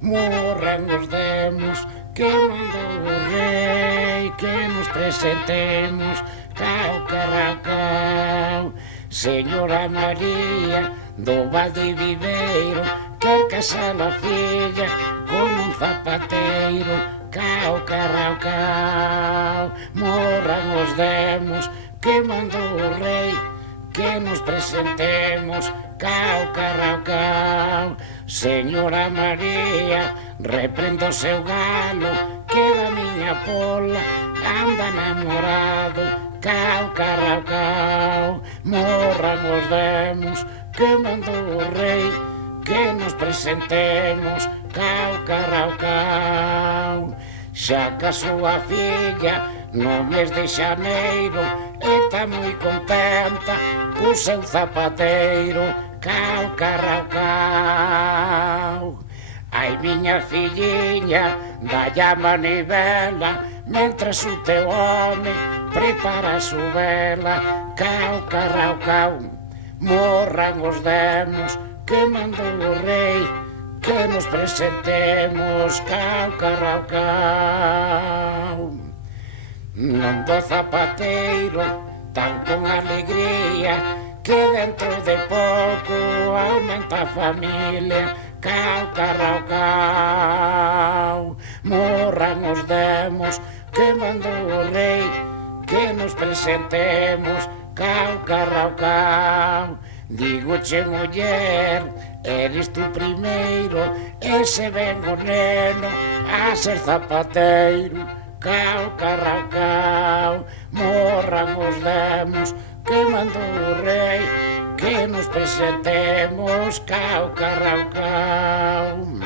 morran os demos, que mandou o rei que nos presentemos cao carracao. Señora María do Valde Viveiro quer casar a filla con un zapateiro cao carracao. Morran os demos que mandou o rei que nos presentemos cao carracao. Señora María, reprendo o seu galo que da miña pola anda namorado cao carracao. Morran os demos que mandou o rei que nos presentemos cao carracao. Xa casou a filla no mes de xaneiro e está moi contenta co seu zapateiro cao carracao. Ai, miña filliña, dalle a manivela mentres o teu home prepara a súa vela cao carracao. Morran os demos que mandou o rei que nos presentemos cao carracao. Non do zapateiro tan con alegría que dentro de pouco aumenta a familia cao carracao. Morran os demos que mandou o rei que nos presentemos cao carracao. Digoche, muller, eres tu primeiro e se ven o neno a ser zapateiro cao carracao. Morran os demos que mandou o rei que nos presentemos cao carracao.